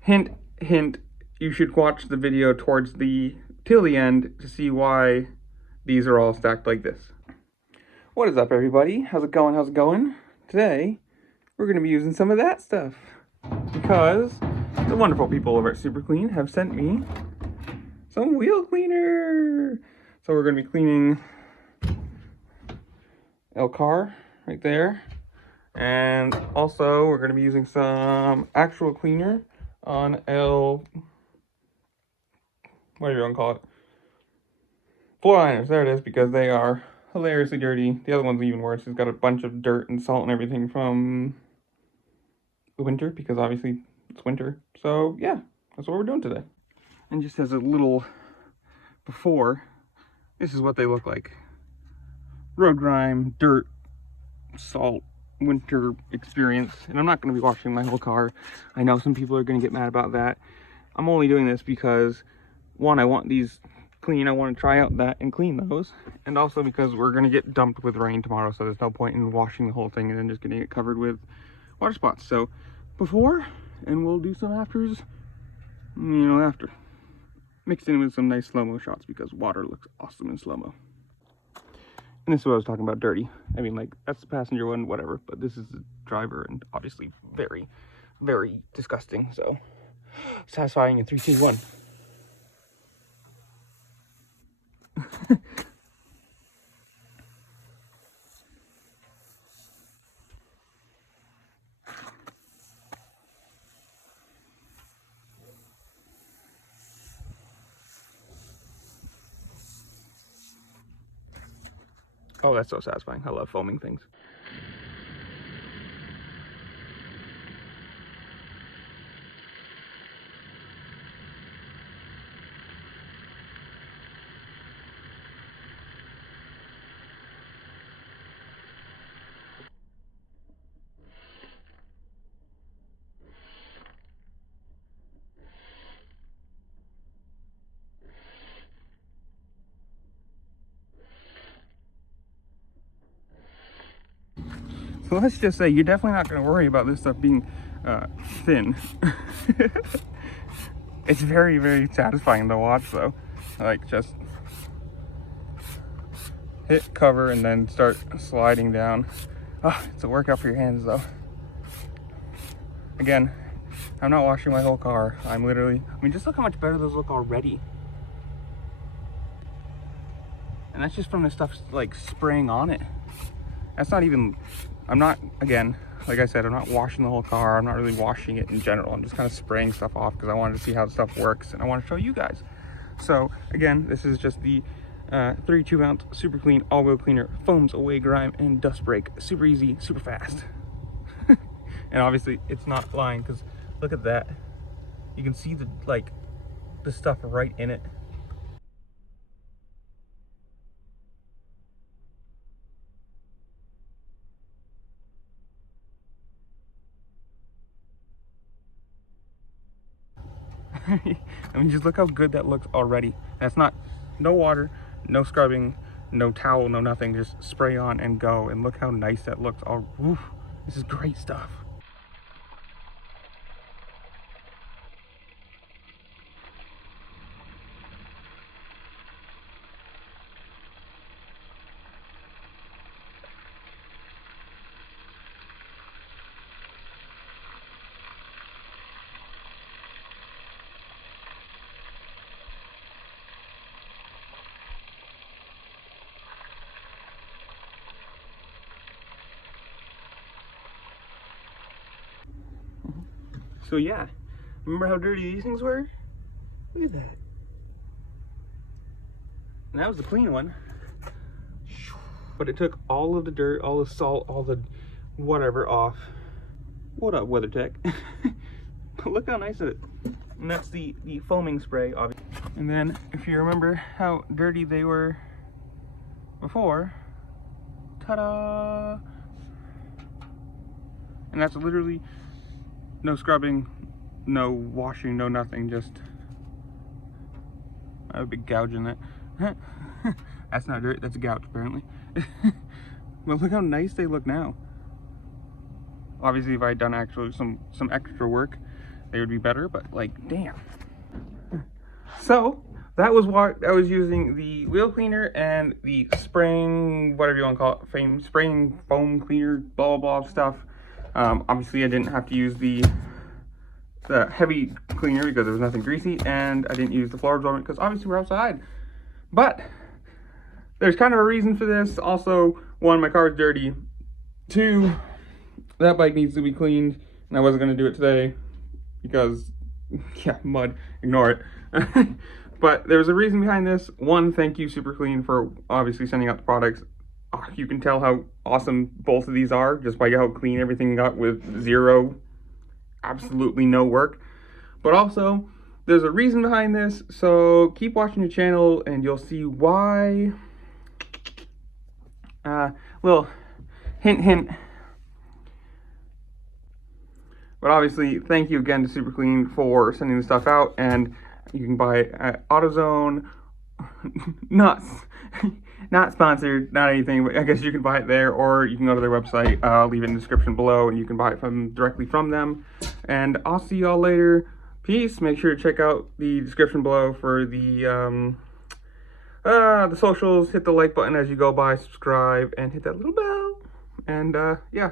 Hint, hint, you should watch the video till the end to see why these are all stacked like this. What is up, everybody? How's it going? How's it going? Today, we're going to be using some of that stuff because the wonderful people over at Super Clean have sent me some wheel cleaner. So we're going to be cleaning El Car right there. And also, we're going to be using some actual cleaner on what do you want to call it? Floor liners. There it is, because they are hilariously dirty. The other one's even worse. It's got a bunch of dirt and salt and everything from the winter, because obviously it's winter. So yeah, that's what we're doing today. And just as a little before, this is what they look like. Road grime, dirt, salt, winter experience. And I'm not going to be washing my whole car. I know some people are going to get mad about that. I'm only doing this because, one, I want these clean. I want to try out that and clean those. And also because we're going to get dumped with rain tomorrow, so there's no point in washing the whole thing and then just getting it covered with water spots. So before, and we'll do some afters, after. Mixed in with some nice slow-mo shots because water looks awesome in slow-mo. And this is what I was talking about, dirty. I mean, like, that's the passenger one, whatever. But this is the driver, and obviously very, very disgusting. So, satisfying in 3, 2, 1. Oh, that's so satisfying. I love foaming things. So let's just say you're definitely not going to worry about this stuff being thin. It's very, very satisfying to watch, though. Like, just hit cover and then start sliding down. Oh, it's a workout for your hands, though. Again, I'm not washing my whole car. I'm literally, just look how much better those look already. And that's just from the stuff, like, spraying on it. That's not even, again, like I said, I'm not washing the whole car. I'm not really washing it in general. I'm just kind of spraying stuff off because I wanted to see how the stuff works and I want to show you guys. So again, this is just the 32 ounce Super Clean all-wheel cleaner, foams away grime and dust brake. Super easy, super fast. And obviously it's not lying because look at that. You can see the stuff right in it. Just look how good that looks already. That's not, no water, no scrubbing, no towel, no nothing. Just spray on and go. And look how nice that looks. Oof, this is great stuff. So yeah, remember how dirty these things were? Look at that. And that was the clean one. But it took all of the dirt, all the salt, all the whatever off. What up, WeatherTech? Look how nice it is. And that's the foaming spray, obviously. And then, if you remember how dirty they were before, ta-da! And that's literally no scrubbing, no washing, no nothing, just I have a big gouge in that. That's not dirt, that's a gouge apparently. Well, look how nice they look now. Obviously, if I had done actually some extra work, they would be better, but like, damn. So that was what I was using, the wheel cleaner and the spraying, whatever you want to call it, spraying foam cleaner, blah, blah, blah stuff. Obviously I didn't have to use the heavy cleaner because there was nothing greasy, and I didn't use the floor absorbent because obviously we're outside. But there's kind of a reason for this. Also, one, my car's dirty. Two, that bike needs to be cleaned, and I wasn't going to do it today because, yeah, mud, ignore it. But there's a reason behind this. One, thank you Superclean for obviously sending out the products. You can tell how awesome both of these are just by how clean everything got with absolutely no work. But also, there's a reason behind this, so keep watching the channel and you'll see why. Little hint, hint. But obviously, thank you again to Superclean for sending the stuff out, and you can buy it at AutoZone. Not sponsored, not anything, but I guess you can buy it there, or you can go to their website. I'll leave it in the description below, and you can buy it directly from them. And I'll see y'all later. Peace. Make sure to check out the description below for the socials. Hit the like button as you go by, subscribe, and hit that little bell. And yeah.